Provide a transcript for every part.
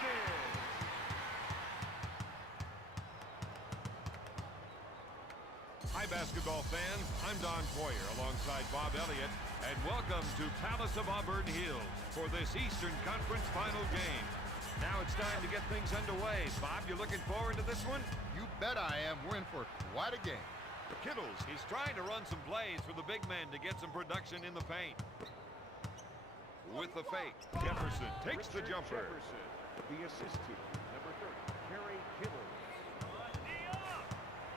Pistons. Hi, basketball fans. I'm Don Poyer alongside Bob Elliott, and welcome to Palace of Auburn Hills for this Eastern Conference final game. Now it's time to get things underway. Bob, you looking forward to this one? You bet I am. We're in for quite a game. Kittles, he's trying to run some plays for the big men to get some production in the paint. With the fake, Jefferson takes the jumper. Jefferson, the assist to number 30, Kerry Kittles.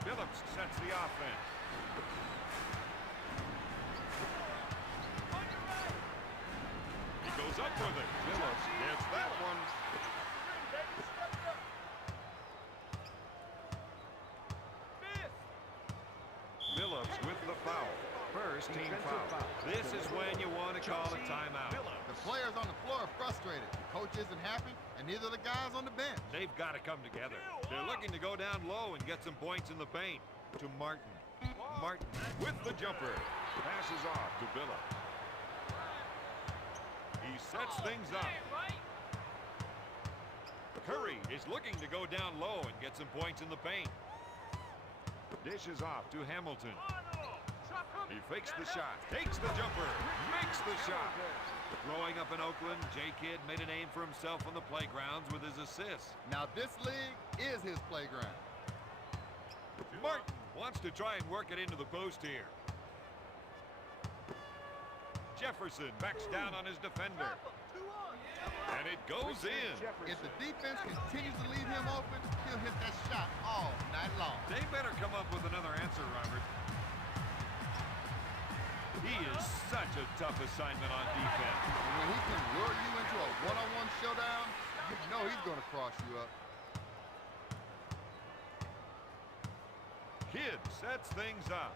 Phillips sets the offense. He goes up with it. Phillips gets that one. Phillips with the foul. First team foul. This is when you want to call a timeout. The players on the floor are frustrated. The coach isn't happy, and neither are the guys on the bench. They've got to come together. They're looking to go down low and get some points in the paint. To Martin. Martin with the jumper. Passes off to Phillips. He sets things up. Curry is looking to go down low and get some points in the paint. Dishes off to Hamilton. He fakes the shot, takes the jumper, makes the shot. Growing up in Oakland, J-Kidd made a name for himself on the playgrounds with his assists. Now this league is his playground. Martin wants to try and work it into the post here. Jefferson backs down on his defender. And it goes in. If the defense continues to leave him open, he'll hit that shot all night long. They better come up with another answer, Robert. He is such a tough assignment on defense. And when he can lure you into a one-on-one showdown, you know he's going to cross you up. Kidd sets things up.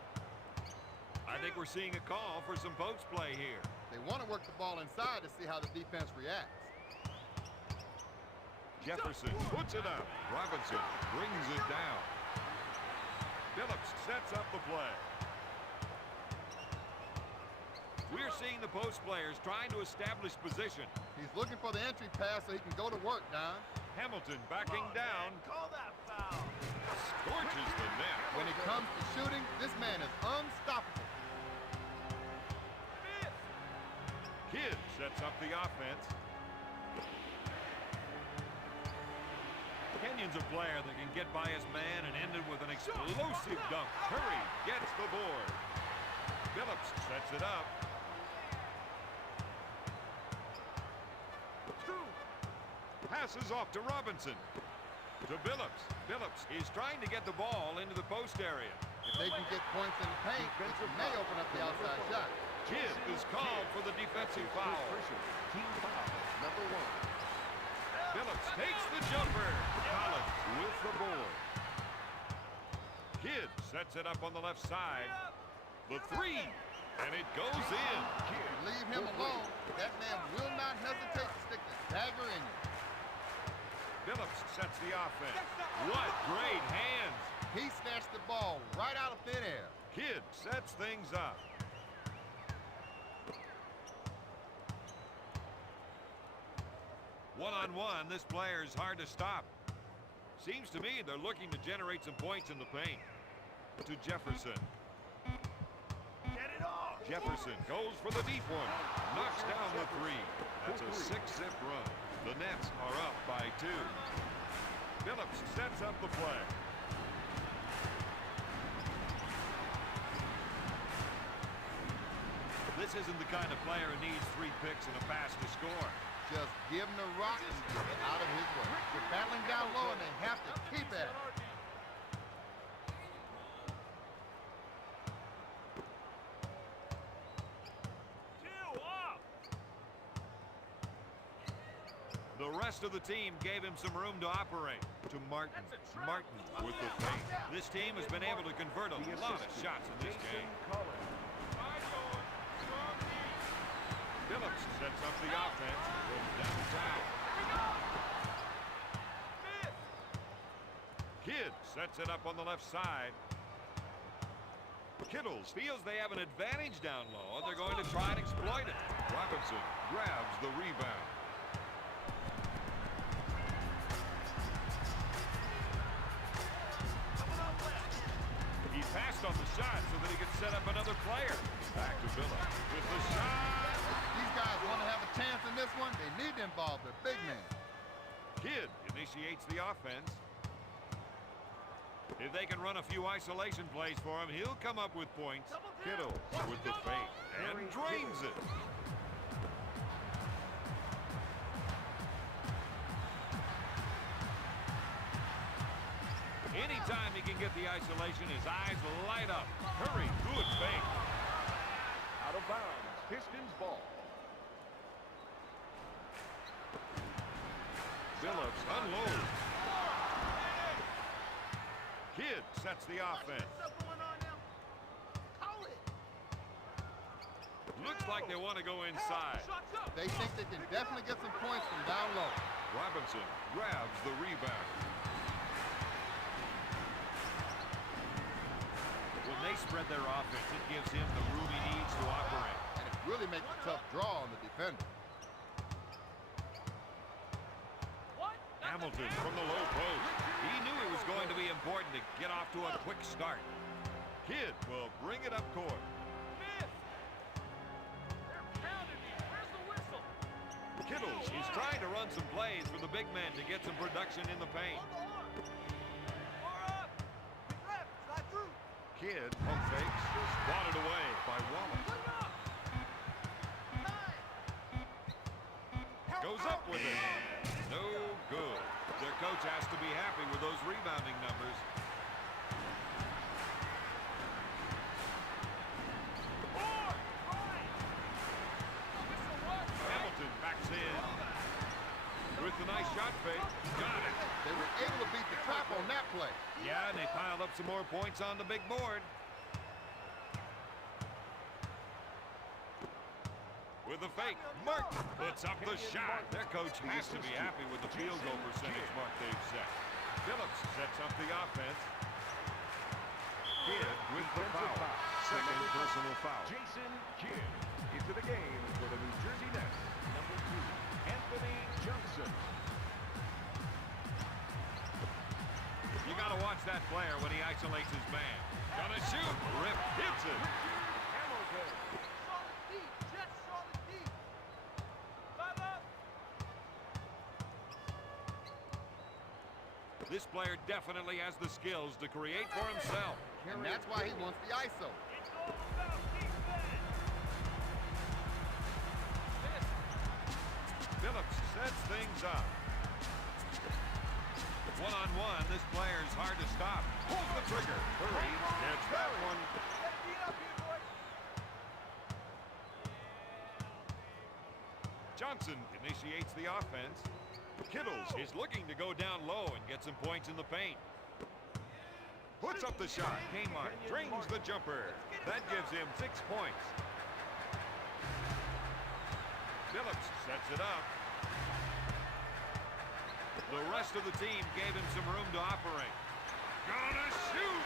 I think we're seeing a call for some post play here. They want to work the ball inside to see how the defense reacts. Jefferson puts it up. Robinson brings it down. Phillips sets up the play. We're seeing the post players trying to establish position. He's looking for the entry pass so he can go to work, Don. Hamilton backing down. Call that foul. Scorches the net. When it comes to shooting, this man is unstoppable. Kidd sets up the offense. Kenyon's a player that can get by his man and end it with an explosive dunk. Curry gets the board. Phillips sets it up. Passes off to Robinson. To Phillips. Phillips is trying to get the ball into the post area. If they can get points in the paint, it may open up the outside shot. Kidd is called for the defensive foul. Team foul, number 1. Phillips takes the jumper. Collins with the board. Kidd sets it up on the left side. The three, and it goes in. Leave him alone. That man will not hesitate to stick the dagger in you. Phillips sets the offense. What great hands. He snatched the ball right out of thin air. Kidd sets things up. One-on-one, this player is hard to stop. Seems to me they're looking to generate some points in the paint. To Jefferson. Get it off. Jefferson goes for the deep one. Knocks down the three. That's a 6-zip run. The Nets are up by 2. Phillips sets up the play. This isn't the kind of player who needs 3 picks and a pass to score. Just give him the rock and get out of his way. They're battling down low and they have to keep at it. The rest of the team gave him some room to operate. To Martin. Martin with the fake. This team has been able to convert a lot of shots in this game. Phillips sets up the offense. Goes downtown. Kidd sets it up on the left side. Kittles feels they have an advantage down low, and they're going to try and exploit it. Robinson grabs the rebound. set up another player. Back to Phillips with the shot. These guys want to have a chance in this one. They need to involve their big man. Kidd initiates the offense. If they can run a few isolation plays for him, he'll come up with points. Kittle with the fake and drains it. Anytime he can get the isolation, his eyes light up. Curry, good fake. Out of bounds. Pistons ball. Phillips unloads. Kidd sets the offense. Looks like they want to go inside. They think they can definitely get some points from down low. Robinson grabs the rebound. When they spread their offense, it gives him the room he needs to operate. And it really makes a tough draw on the defender. Hamilton from the low post. He knew it was going to be important to get off to a quick start. Kidd will bring it up court. Kittles, he's trying to run some plays for the big man to get some production in the paint. Kidd pump fakes, swatted away by Wallace. Goes up with it. No good. Their coach has to be happy with those rebounding numbers. Hamilton backs in. With the nice shot fake. Got it. They were able to beat the trap on that play. Yeah, and they piled up some more points on the big board. With the fake, Martin puts up the shot. Their coach has to be happy with the field goal percentage mark they've set. Phillips sets up the offense. Kidd with the foul. Second personal foul. Jason Kidd into the game for the New Jersey Nets. Number 2, Anthony Johnson. You got to watch that player when he isolates his man. Gonna shoot. Rip hits it. Hamilton. This player definitely has the skills to create for himself. And that's why he wants the ISO. Phillips sets things up. One-on-one, this player is hard to stop. Pulls the trigger. Curry gets that one. Johnson initiates the offense. Kittles is looking to go down low and get some points in the paint. Puts up the shot. Kmart drains the jumper. That gives him 6 points. Phillips sets it up. The rest of the team gave him some room to operate. Gonna shoot!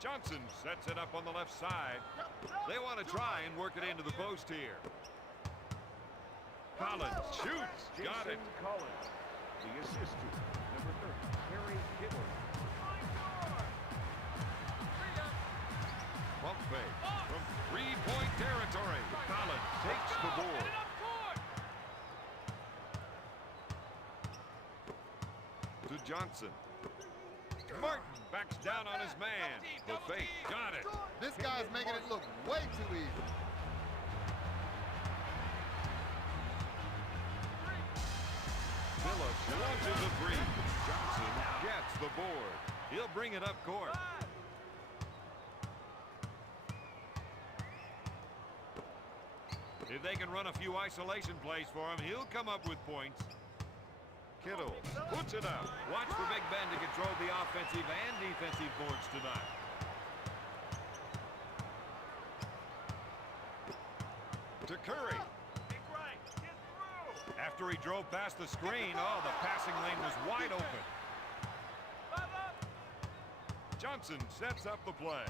Johnson sets it up on the left side. They want to try and work it into the post here. Collins shoots. Got it. Jason Collins, the assist to number 30, Harry Kittle. Pump fake from three-point territory. Collins takes the board. To Johnson. Martin backs down on his man. The fake. Got it. This guy's making it look way too easy. Phillips launches a three. Johnson gets the board. He'll bring it up court. If they can run a few isolation plays for him, he'll come up with points. Kittle puts it up. Watch for Big Ben to control the offensive and defensive boards tonight. To Curry. After he drove past the screen, oh, the passing lane was wide open. Johnson sets up the play.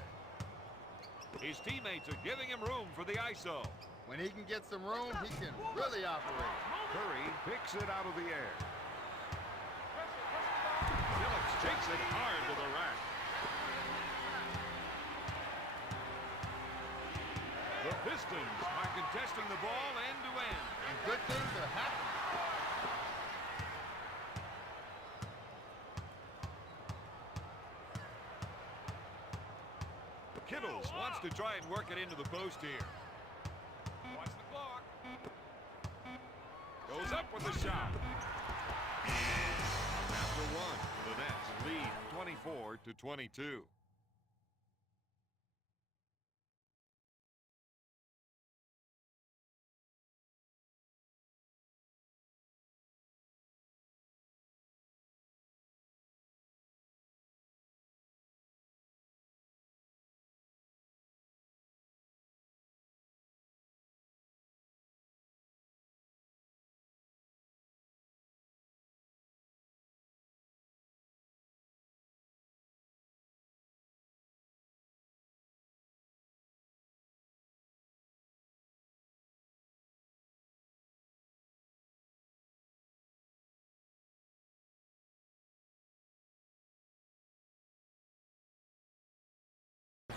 His teammates are giving him room for the ISO. When he can get some room, he can really operate. Curry picks it out of the air. Takes it hard to the rack. The Pistons are contesting the ball end to end. And good things are happening. Kittles wants to try and work it into the post here. Watch the clock. Goes up with a shot. After one, the Nets lead 24-22.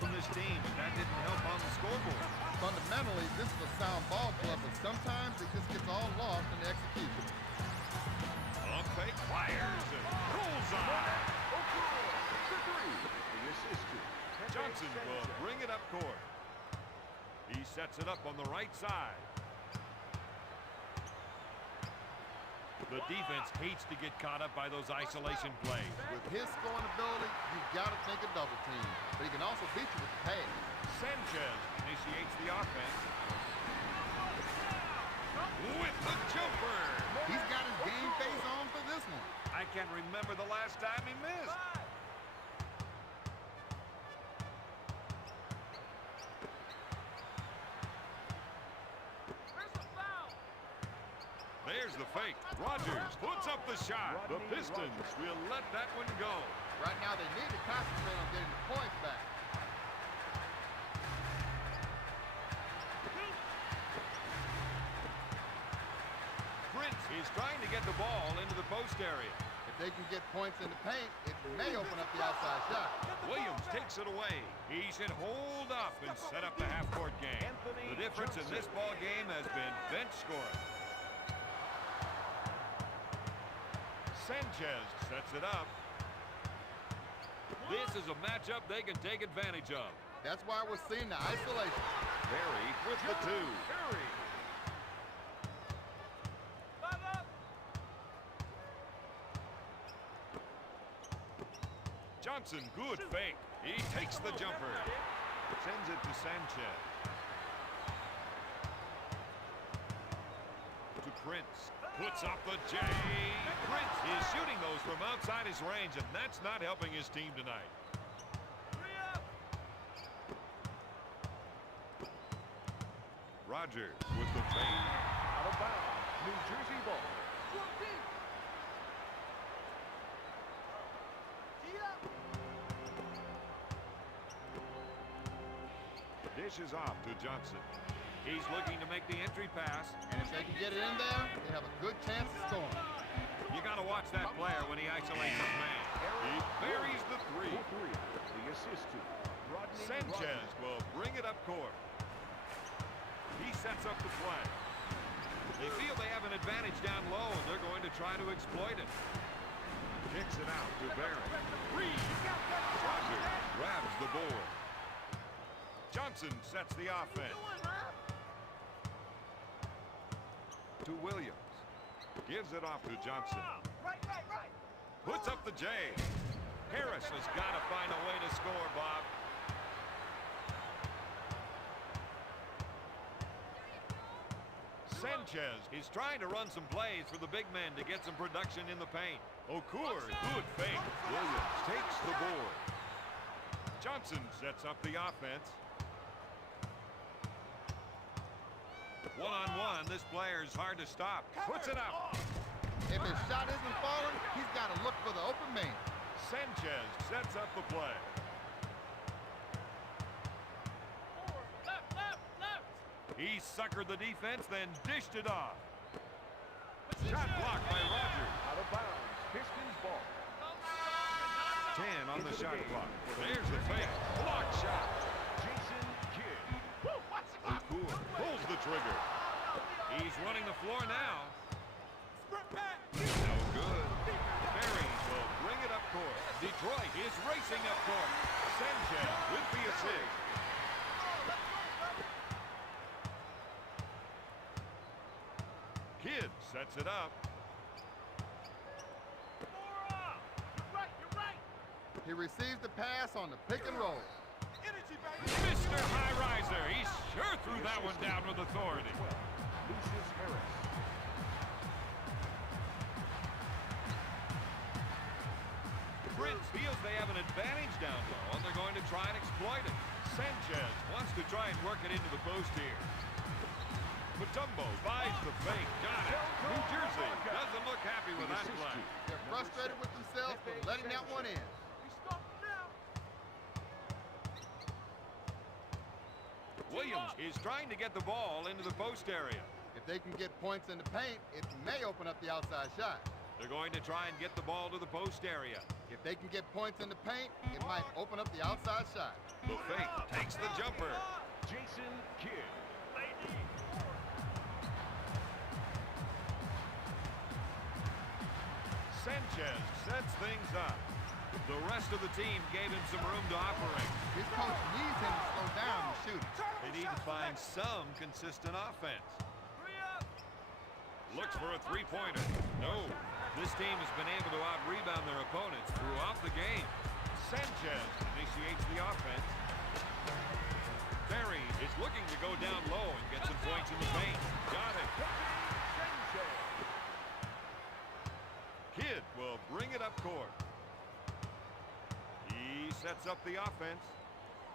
From this team, that didn't help on the scoreboard. Fundamentally, this is a sound ball club, but sometimes it just gets all lost in the execution. Pump fake, fires, and bullseye. For three. The assist to Johnson will bring it up court. He sets it up on the right side. The defense hates to get caught up by those isolation plays. With his scoring ability, you've got to think a double team. But he can also beat you with the pass. Sanchez initiates the offense. With the jumper. He's got his game face on for this one. I can't remember the last time he missed. There's the fake. Rogers puts up the shot. The Pistons will let that one go. Right now, they need to concentrate on getting the points back. Prince is trying to get the ball into the post area. If they can get points in the paint, it may open up the outside shot. Williams takes it away. He should hold up and set up the half-court game. The difference in this ball game has been bench scoring. Sanchez sets it up. This is a matchup they can take advantage of. That's why we're seeing the isolation. Barry with the two. Johnson, good fake. He takes the jumper. Sends it to Sanchez. To Prince. Puts up the J. Prince is shooting those from outside his range, and that's not helping his team tonight. Rogers with the fade. Out of bounds. New Jersey ball. Dishes off to Johnson. He's looking to make the entry pass. And if they can get it in there, they have a good chance of scoring. You got to watch that player when he isolates his man. He buries the three. The assist to Sanchez will bring it up court. He sets up the play. They feel they have an advantage down low, and they're going to try to exploit it. Kicks it out to Barry. Rogers grabs the board. Johnson sets the offense. To Williams. Gives it off to Johnson. Puts up the J. Harris has got to find a way to score, Bob. Sanchez is trying to run some plays for the big men to get some production in the paint. Okur, good fake. Williams takes the board. Johnson sets up the offense. One-on-one, this player's hard to stop. Puts it up. If his shot isn't falling, he's got to look for the open man. Sanchez sets up the play. He suckered the defense, then dished it off. Shot blocked by Rogers. Out of bounds. Pistons ball. 10 on the into shot game clock. for the There's the New Jersey fake. Nets. Block shot. Jason Kidd. Cool. Pulls the trigger. He's running the floor now. No good. Barry will bring it up court. Detroit is racing up court. Sanchez with the assist. Kidd sets it up. He receives the pass on the pick and roll. Mr. High Riser. He sure threw that one down with authority. Lucius Harris. Prince feels they have an advantage down low, and they're going to try and exploit it. Sanchez wants to try and work it into the post here. Mutombo buys the fake. Got it. New Jersey doesn't look happy with that play. They're frustrated with themselves for letting that one in. Williams is trying to get the ball into the post area. If they can get points in the paint, it may open up the outside shot. They're going to try and get the ball to the post area. If they can get points in the paint, it might open up the outside shot. The fake takes the jumper. Jason Kidd. Sanchez sets things up. The rest of the team gave him some room to operate. His coach needs him to slow down the shooting. They need to find some consistent offense. Looks for a three-pointer. No. This team has been able to out-rebound their opponents throughout the game. Sanchez initiates the offense. Barry is looking to go down low and get some points in the paint. Got it. Kidd will bring it up court. He sets up the offense.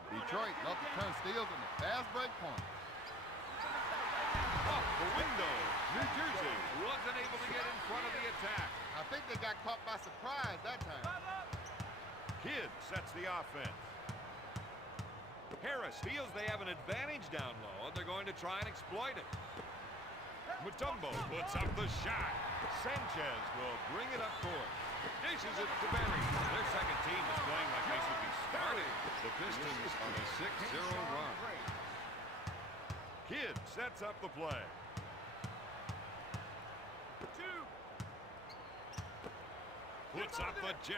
Detroit love to turn steals in the fast break point. Off the window. New Jersey wasn't able to get in front of the attack. I think they got caught by surprise that time. Kidd sets the offense. Harris feels they have an advantage down low, and they're going to try and exploit it. Mutombo puts up the shot. Sanchez will bring it up court. Dishes it to Barry. Their second team is playing like they should be starting. The Pistons on a 6-0 run. Kidd sets up the play. Puts up the J.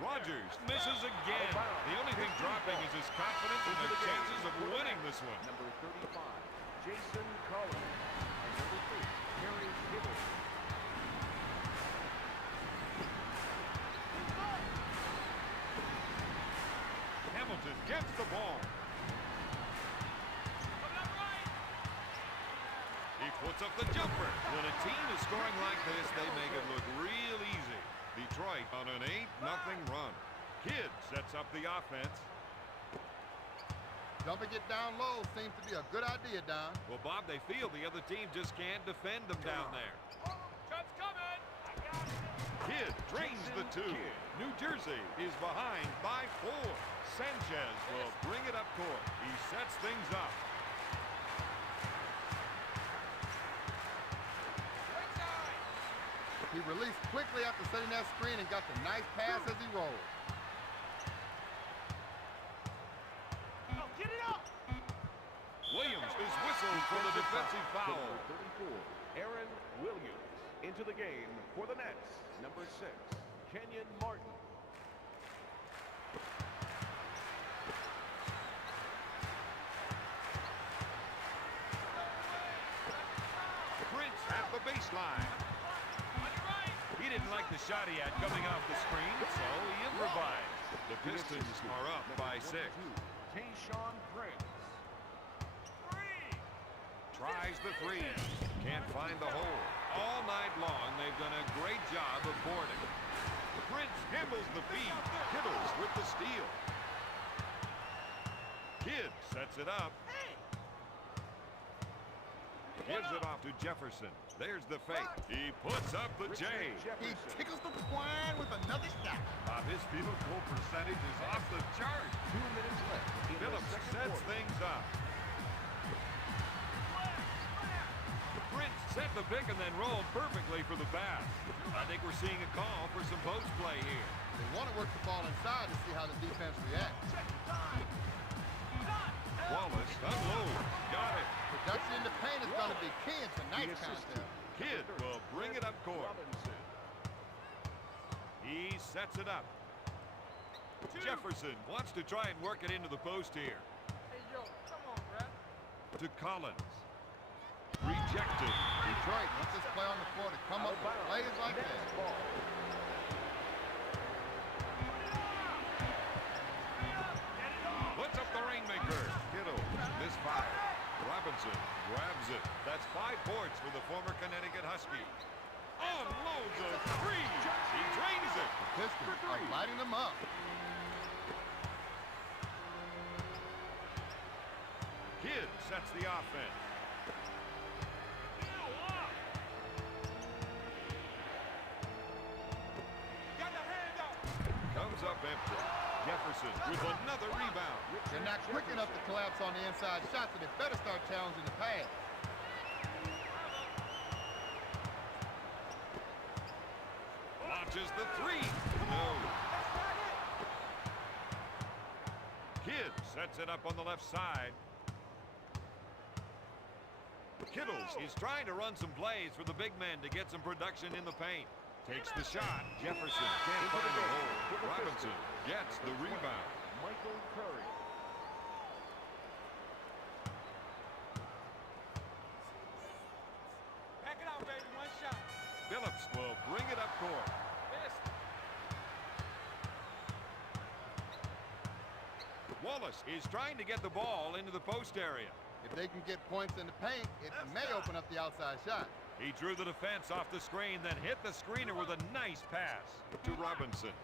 Rogers misses again. The only thing dropping is his confidence and their chances of winning this one. Number 35, Jason Collins. And number 3, Harry Hibbert. Hamilton gets the ball. He puts up the jumper. When a team is scoring like this, they make it look real easy. Detroit on an 8-0 run. Kidd sets up the offense. Dumping it down low seems to be a good idea, Don. Well, Bob, they feel the other team just can't defend them down there. Kidd drains the two. New Jersey is behind by 4. Sanchez will bring it up court. He sets things up. He released quickly after setting that screen and got the nice pass as he rolled. Williams is whistled for the defensive foul. Number 34, Aaron Williams. Into the game for the Nets. Number 6, Kenyon Martin. Prince at the baseline. He didn't like the shot he had coming off the screen, so he improvised. The Pistons are up by 6. Tayshaun Prince. Tries the 3. Can't find the hole. All night long, they've done a great job of boarding. Prince handles the feed. Kittles with the steal. Kidd sets it up. Gives it off to Jefferson. There's the fake. He puts up the J. He tickles the twine with another shot. His field goal percentage is off the chart. 2 minutes left. Phillips sets things up. sprints, set the pick, and then roll perfectly for the pass. I think we're seeing a call for some post play here. They want to work the ball inside to see how the defense reacts. Wallace unloads. Got it. Production in the paint is going to be key in tonight's contest. Kidd will bring it up court. He sets it up. Jefferson wants to try and work it into the post here. Hey, yo, come on, Brad. To Collins. Rejected. Detroit wants this play on the floor to come up with plays like that. Puts up the rainmaker. Kittle misfire. Robinson grabs it. That's 5 points for the former Connecticut Husky. Unloads a 3. He drains it. The Pistons are lighting them up. Kidd sets the offense. Comes up empty. Jefferson with another rebound. They're not quick enough to collapse on the inside shot, so they better start challenging the pass. Launches the 3. No. Kidd sets it up on the left side. Kittles is trying to run some plays for the big men to get some production in the paint. Takes the shot. Jefferson can't find the hole. Robinson gets the rebound. Michael Curry. Back it out, baby. One shot. Phillips will bring it up court. Wallace is trying to get the ball into the post area. If they can get points in the paint, it may open up the outside shot. He drew the defense off the screen, then hit the screener with a nice pass to Robinson.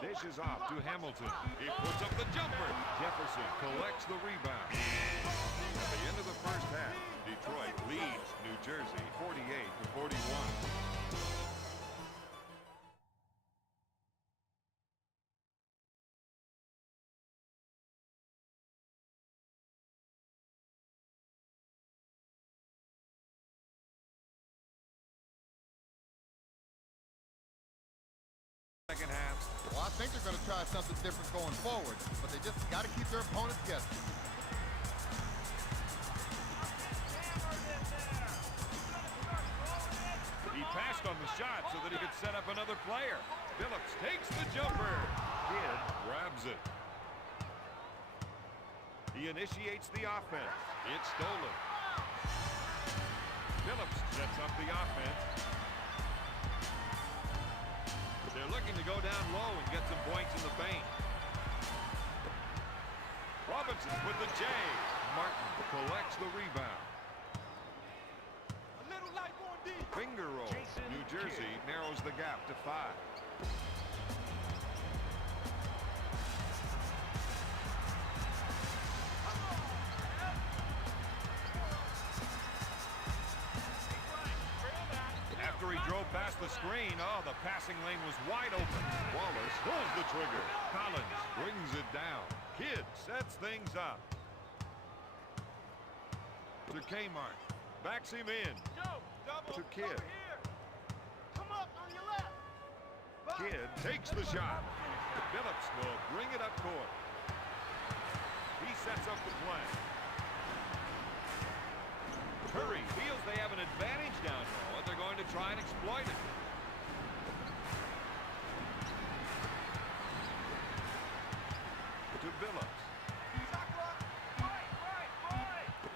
Dishes off to Hamilton. He puts up the jumper. Jefferson collects the rebound. At the end of the first half, Detroit leads New Jersey 48-41. Second half. Well, I think they're going to try something different going forward, but they just got to keep their opponents guessing. He passed on the shot so that he could set up another player. Phillips takes the jumper. Kidd grabs it. He initiates the offense. It's stolen. Phillips sets up the offense. They're looking to go down low and get some points in the paint. Robinson with the J. Martin collects the rebound. A little light on D. Finger roll. New Jersey narrows the gap to 5. After he drove past the screen, the passing lane was wide open. Wallace pulls the trigger. Collins brings it down. Kidd sets things up. To Kmart. Backs him in. To Kidd. Come up on your left. Kidd takes the shot. Phillips will bring it up court. He sets up the play. Curry feels they have an advantage down low, and they're going to try and exploit it. To Phillips.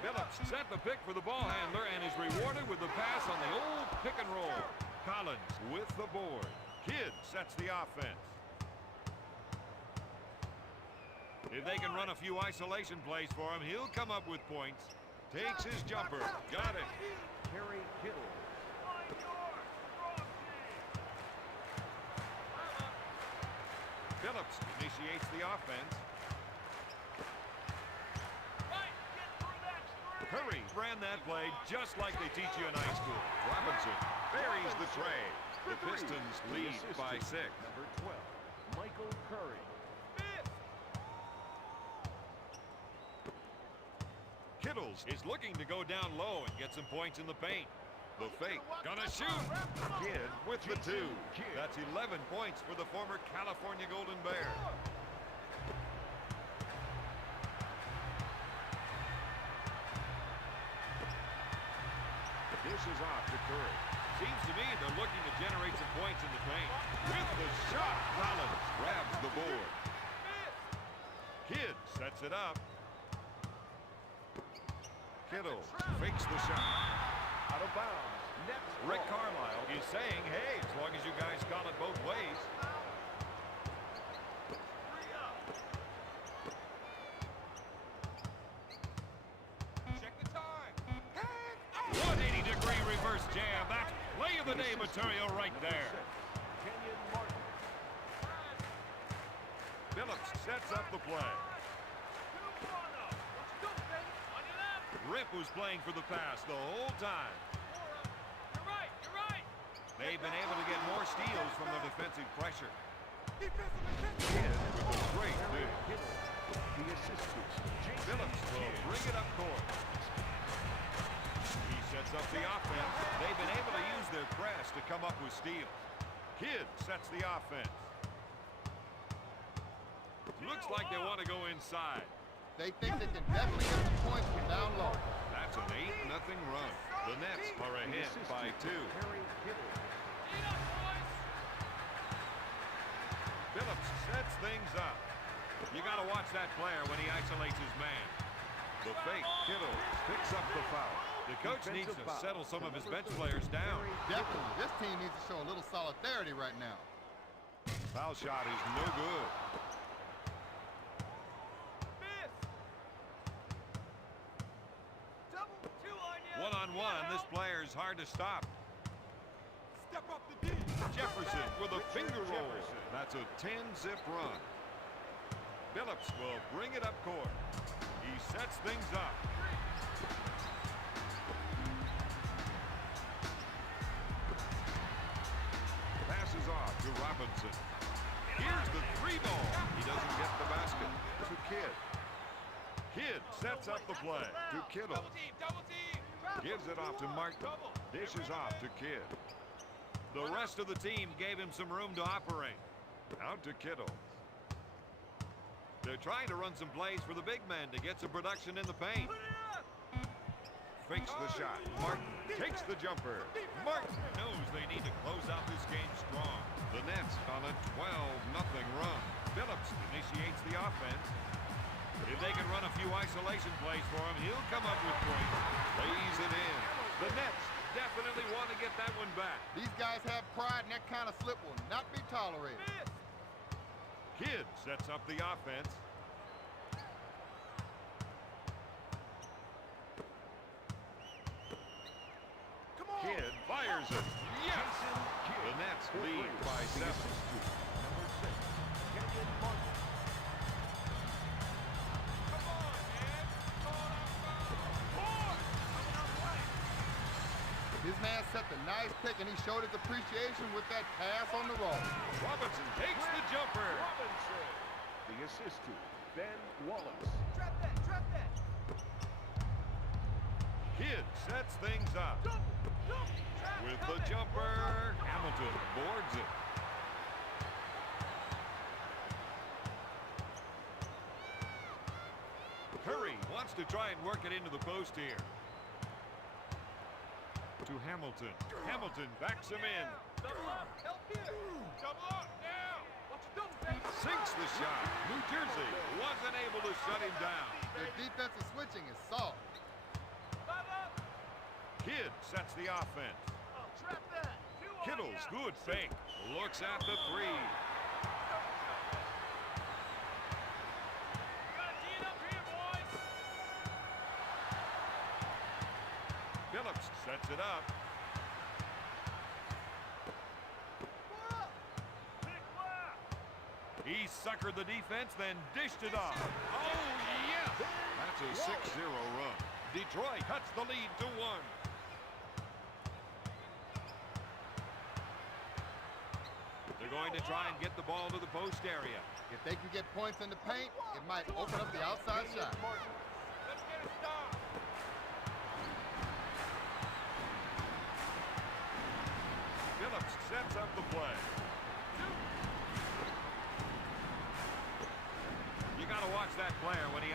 Phillips set the pick for the ball handler and is rewarded with the pass on the old pick and roll. Collins with the board. Kidd sets the offense. If they can run a few isolation plays for him, he'll come up with points. Takes his jumper. Got it. Terry Kittle. Phillips initiates the offense. Curry ran that play just like they teach you in high school. Robinson buries the tray. The Pistons lead by 6. Number 12, Michael Curry. Kittles is looking to go down low and get some points in the paint. The fake, gonna shoot. Kidd with the 2. That's 11 points for the former California Golden Bear. Dishes off to Curry. Seems to me they're looking to generate some points in the paint. With the shot, Collins grabs the board. Kidd sets it up. Kittle fakes the shot. Out of bounds. Next Rick ball. Carlisle is saying, hey, as long as you guys call it both ways. Check the time. 180-degree reverse jam. That's play of the day material right there. Kenyon Martin. Phillips sets up the play. Rip was playing for the pass the whole time. You're right. They've been able to get more steals from the defensive pressure. Kidd With a great dig. Kittle. The assist to Jason Phillips will Kidd. bring it up court. He sets up the offense. They've been able to use their press to come up with steals. Kidd sets the offense. Looks like they want to go inside. They think they can definitely get some points from down low. That's an 8-0 run. The Nets are ahead by 2. Harry Kittle. Phillips sets things up. You got to watch that player when he isolates his man. The fake, Kittle picks up the foul. The coach needs to settle some of his bench players down. Definitely. This team needs to show a little solidarity right now. Foul shot is no good. One-on-one, this player is hard to stop. Step up the D. Jefferson with a finger roll. That's a 10-zip run. Phillips will bring it up court. He sets things up. Passes off to Robinson. Here's the 3 ball. He doesn't get the basket. To Kidd. Kidd sets up the play to Kittle. Double team. Gives it off to Martin. Dishes off to Kidd. The rest of the team gave him some room to operate. Out to Kittle. They're trying to run some plays for the big men to get some production in the paint. Fakes the shot. Martin takes the jumper. Martin knows they need to close out this game strong. The Nets on a 12-0 run. Phillips initiates the offense. If they can run a few isolation plays for him, he'll come up with points. Lays it in. The Nets definitely want to get that one back. These guys have pride, and that kind of slip will not be tolerated. Kidd sets up the offense. Kidd fires it. Yes! The Nets lead by 7. Number 6, Kenyon Martin. His man set the nice pick, and he showed his appreciation with that pass on the roll. Robinson takes the jumper. Robinson. The assist to Ben Wallace. Trap that. Kidd sets things up. With the jumper, Hamilton boards it. Curry wants to try and work it into the post here. To Hamilton. Hamilton backs him in. Double up. Help here. Double up now. Watch your double, baby. Sinks the shot. New Jersey wasn't able to shut him down. Their defensive switching is soft. 5 up. Kidd sets the offense. Trap that. 2 on Kittle's ya. good fake. Looks at the 3. Gotta tee it up here, boys. Phillips sets it up. He suckered the defense, then dished it off. Oh, yes! That's a 6-0 run. Detroit cuts the lead to 1. They're going to try and get the ball to the post area. If they can get points in the paint, it might open up the outside shot. Let's get it stopped.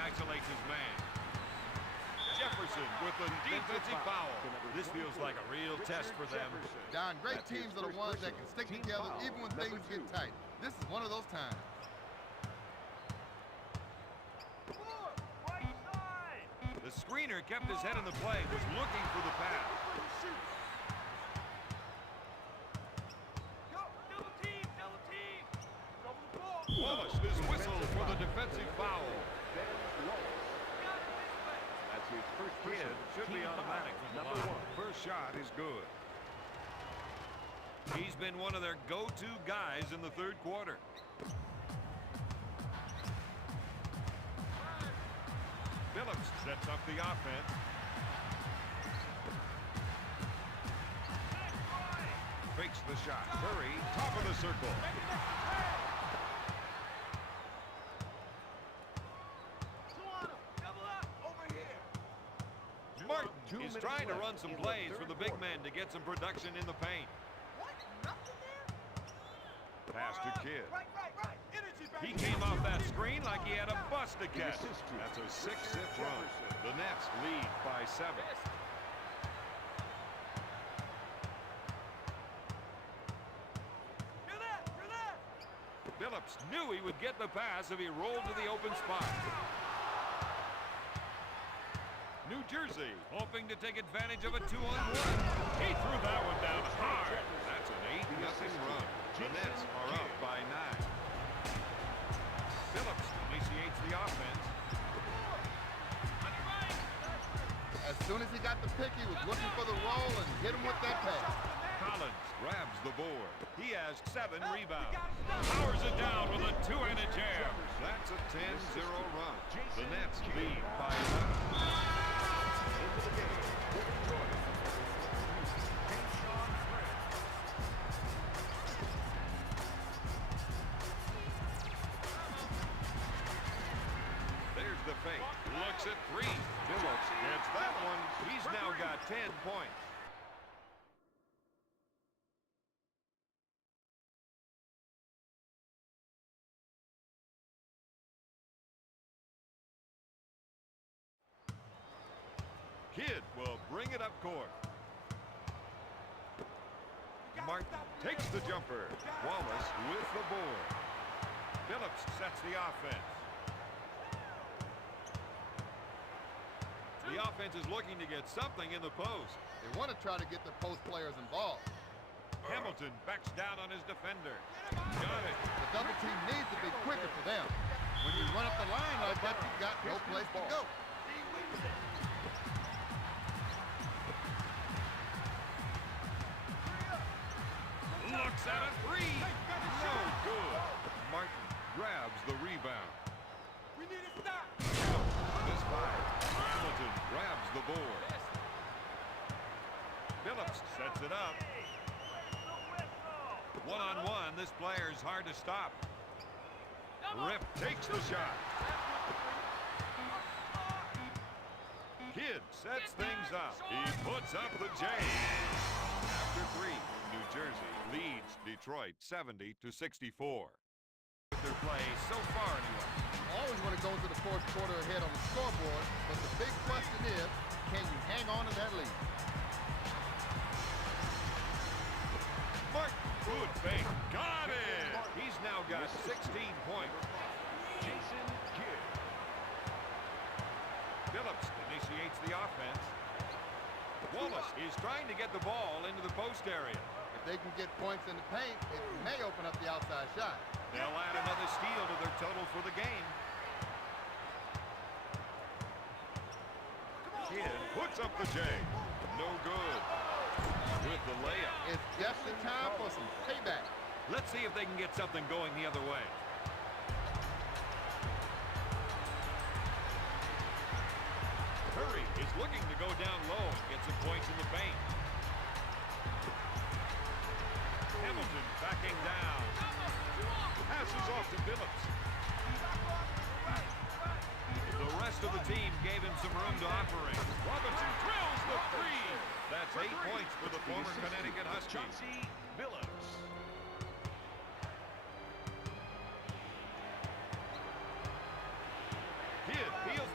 isolates his man. Jefferson with a defensive foul. This feels like a real test for them. Don, great teams are the ones that can stick together even when things get tight. This is one of those times. The screener kept his head in the play, was looking for the pass. Wallace is whistled for the defensive foul. That's his first Kid should be automatic from the line. First shot is good. He's been one of their go-to guys in the third quarter. Phillips sets up the offense. Fakes the shot. Curry, top of the circle. Martin is trying to run some plays for the big man to get some production in the paint. Pass to Kidd. He came off that screen like he had a bus to catch. That's a 6-zip run. The Nets lead by 7. Phillips knew he would get the pass if he rolled to the open spot. New Jersey hoping to take advantage of a 2-on-1. He threw that one down hard. That's an 8-0 run. The Nets are up by 9. Phillips initiates the offense. As soon as he got the pick, he was looking for the roll and hit him with that pass. Collins grabs the board. He has 7 rebounds. Powers it down with a two-handed jam. That's a 10-0 run. The Nets lead by 11. Into the game for Detroit. There's the fake. Looks at 3. Phillips gets that one. He's now got 10 points. Kidd will bring it up court. Martin takes the jumper. Wallace with the board. Phillips sets the offense. The offense is looking to get something in the post. They want to try to get the post players involved. Hamilton backs down on his defender. Got it. The double team needs to be quicker for them. When you run up the line like that, you've got no place to go. Looks at a 3. No good. Martin grabs the rebound. We need to stop. This fire. Hamilton grabs the board. Phillips sets it up. One-on-one, this player's hard to stop. Rip takes the shot. Kidd sets things up. He puts up the J. After 3, New Jersey leads Detroit 70-64. With their play so far anyway. Always want to go into the fourth quarter ahead on the scoreboard, but the big question is, can you hang on to that lead? Martin, good fake. Got it! He's now got 16 points. Jason Kidd. Phillips initiates the offense. Wallace is trying to get the ball into the post area. If they can get points in the paint, it may open up the outside shot. They'll add another steal to their total for the game. Kidd puts up the J. No good. With the layup. It's just in time for some payback. Let's see if they can get something going the other way. Curry is looking to go down low and get some points in the paint. Hamilton backing down. Passes off to Phillips. The rest of the team gave him some room to operate. Robinson drills the 3. That's 8 points for the former Connecticut Huskies. Phillips. Kidd feels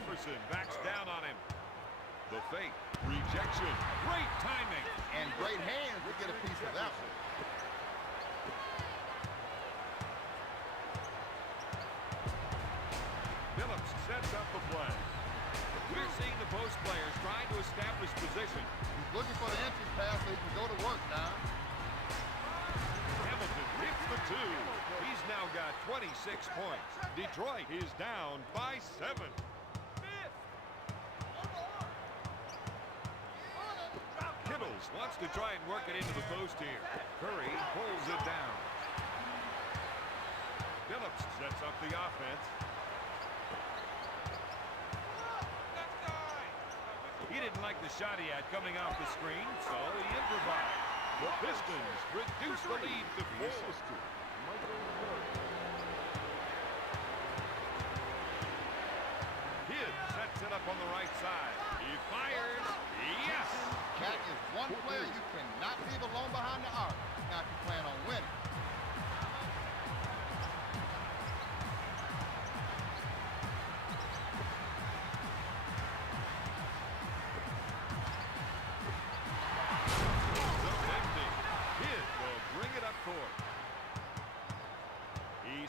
Jefferson backs down on him. The fake. Rejection. Great timing. And great hands to get a piece of that one. Phillips sets up the play. We're seeing the post players trying to establish position. He's looking for the entry pass so he can go to work now. Hamilton hits the 2. He's now got 26 points. Detroit is down by 7. Kittles wants to try and work it into the post here. Curry pulls it down. Phillips sets up the offense. He didn't like the shot he had coming off the screen, so he improvised. The Pistons reduce the lead to 4. Kidd sets it up on the right side. He fires. Yes! That is one player you cannot leave alone behind the arc. Now if you plan on winning.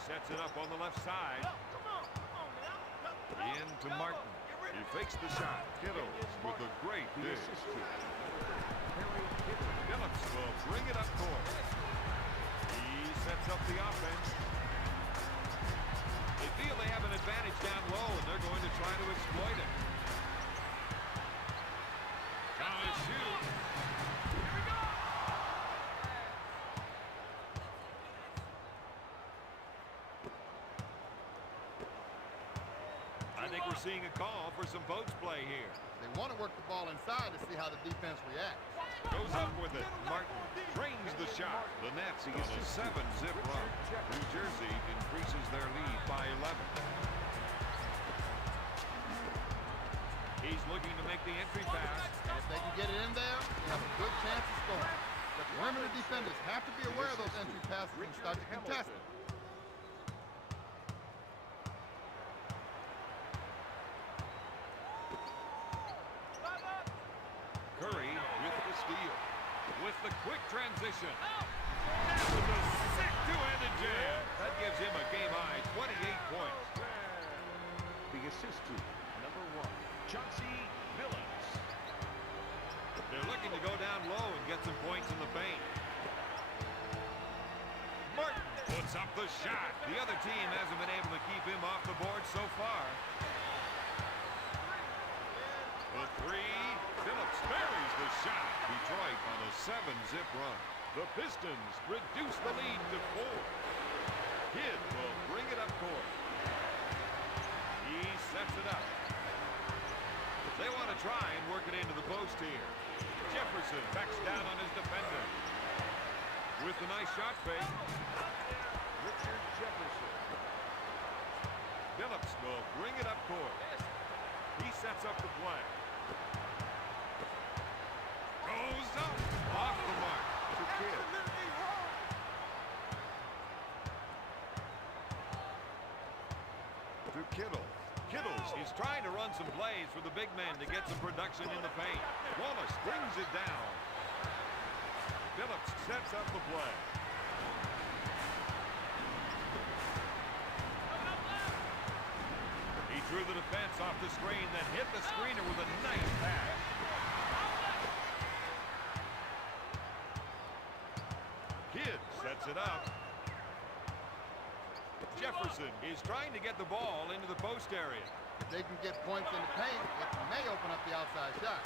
Sets it up on the left side. In to Martin. He fakes the shot. Kittles with a great dish. Phillips will bring it up court. He sets up the offense. They feel they have an advantage down low, and they're going to try to exploit it. Trying to shoot. Here we go! I think we're seeing a call for some post play here. They want to work the ball inside to see how the defense reacts. Goes up with it. Martin drains the shot. The Nets on a 7-zip run. New Jersey increases their lead by 11. He's looking to make the entry pass. And if they can get it in there, they have a good chance of scoring. But the perimeter defenders have to be aware of those entry passes and start to contest it. Curry with the steal. With the quick transition. That was a sick two-handed jam. That gives him a game-high 28 points. The assist to number 1, Chauncey Billups. They're looking to go down low and get some points in the paint. Martin puts up the shot. The other team hasn't been able to keep him off the board so far. The 3. Phillips buries the shot. Detroit on a 7-zip run. The Pistons reduce the lead to 4. Kidd will bring it up court. He sets it up. They want to try and work it into the post here. Jefferson backs down on his defender. With the nice shot fake. Richard Jefferson. Phillips will bring it up court. He sets up the play. Goes up. Off the mark. To Kidd. To Kittle. Kittles is trying to run some plays for the big man to get some production in the paint. Wallace brings it down. Phillips sets up the play. He drew the defense off the screen, then hit the screener with a nice pass. Kidd sets it up. Jefferson is trying to get the ball into the post area. If they can get points in the paint, it may open up the outside shot.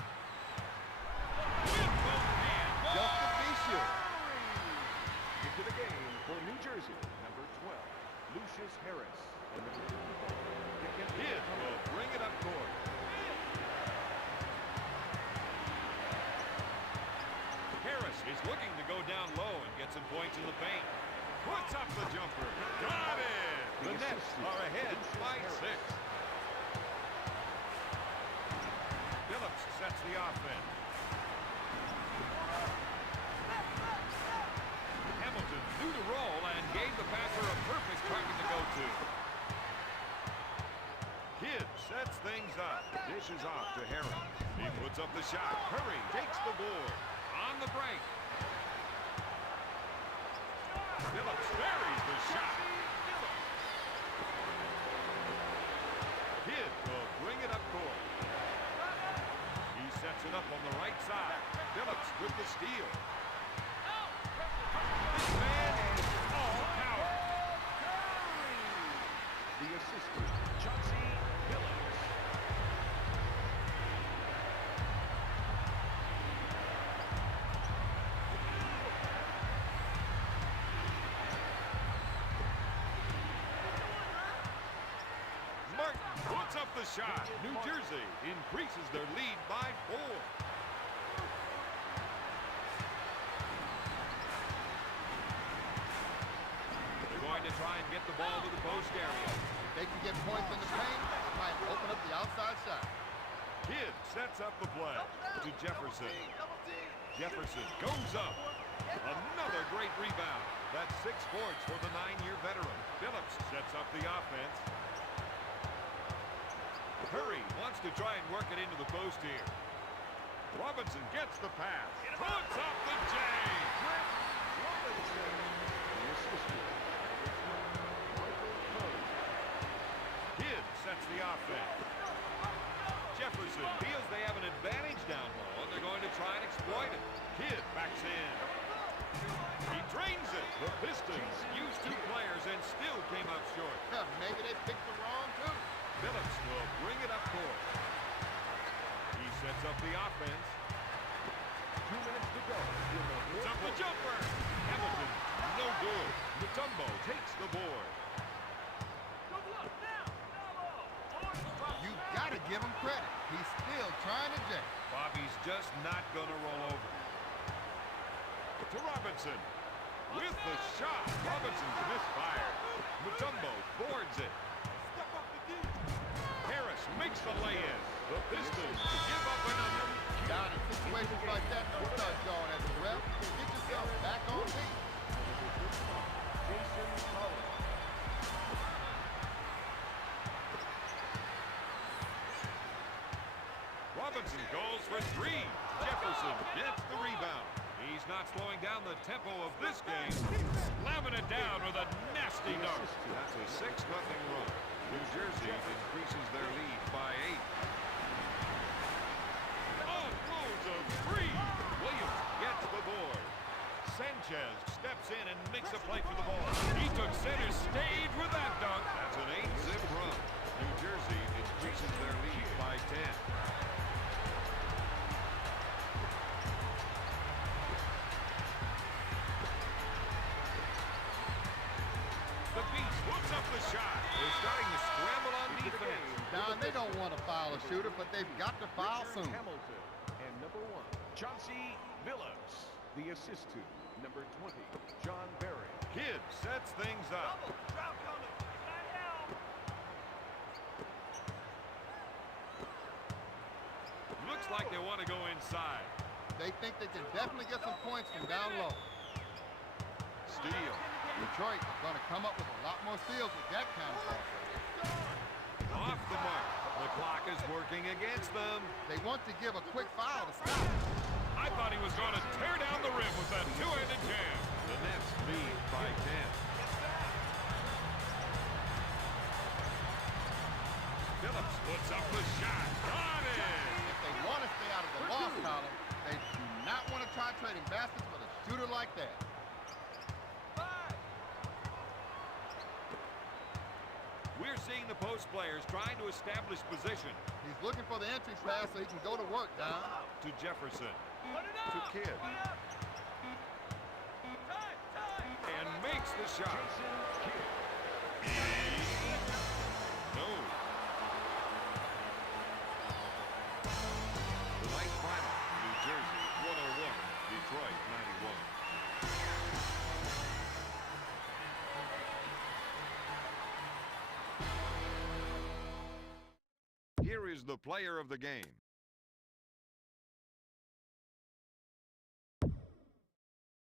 With both hands. Just to be sure. Into the game for New Jersey, number 12, Lucius Harris. Kidd will bring it up court. Harris is looking to go down low and get some points in the paint. Puts up the jumper. Got it! The Nets are ahead by 6. Phillips sets the offense. Hamilton knew to roll and gave the passer a perfect target to go to. Kidd sets things up. Dishes off to Harry. He puts up the shot. Curry takes the board. On the break. Phillips buries the shot. Kidd will bring it up court. He sets it up on the right side. Phillips with the steal. This man is all power. The assistant, Chauncey Billups. Martin puts up the shot. New Jersey increases their lead by 4. They're going to try and get the ball to the post area. If they can get points in the paint, it might open up the outside shot. Kidd sets up the play to Jefferson. Jefferson goes up. Another great rebound. That's 6 points for the 9-year veteran. Phillips sets up the offense. Curry wants to try and work it into the post here. Robinson gets the pass. Puts up the J. Kidd sets the offense. Jefferson feels they have an advantage down low, and they're going to try and exploit it. Kidd backs in. He drains it. The Pistons used 2 players and still came up short. Maybe they picked the wrong two. Phillips will bring it up court. He sets up the offense. 2 minutes to go. Puts up the jumper. Hamilton, no good. Mutombo takes the board. You've got to give him credit. He's still trying to jam. Bobby's just not going to roll over. To Robinson. With the shot. Robinson's misfired. Mutombo boards it. Harris makes the lay-in. The Pistons give up another. Down in situations like that, don't start going as a rep. Get yourself back on beat. Jason Collins. Robinson goes for 3. Jefferson gets the rebound. He's not slowing down the tempo of this game. Slamming it down with a nasty dunk. That's a 6-0 run. New Jersey increases their lead by 8. Offloads a 3. Williams gets the board. Sanchez steps in and makes a play for the ball. He took center stage with that dunk. That's an 8-zip run. New Jersey increases their lead by 10. The Beast puts up the shot. They're starting to scramble on defense. Now, they don't want to foul a shooter, but they've got to foul soon. Hamilton. And number 1, Chauncey Billups. The assistant, number 20, John Barry. Kidd sets things up. Looks like they want to go inside. They think they can definitely get some points from down low. Steal. Detroit is going to come up with a lot more steals with that kind of offense. Off the mark. The clock is working against them. They want to give a quick foul to stop it. I thought he was going to tear down the rim with that 2-handed jam. The Nets lead by 10. Phillips puts up the shot. Got it! If they want to stay out of the loss column, they do not want to try trading baskets with a shooter like that. We're seeing the post players trying to establish position. He's looking for the entry pass so he can go to work, Don. To Jefferson. To Kidd. And makes the shot. No. The night final. New Jersey 101. Detroit 91. Here is the player of the game.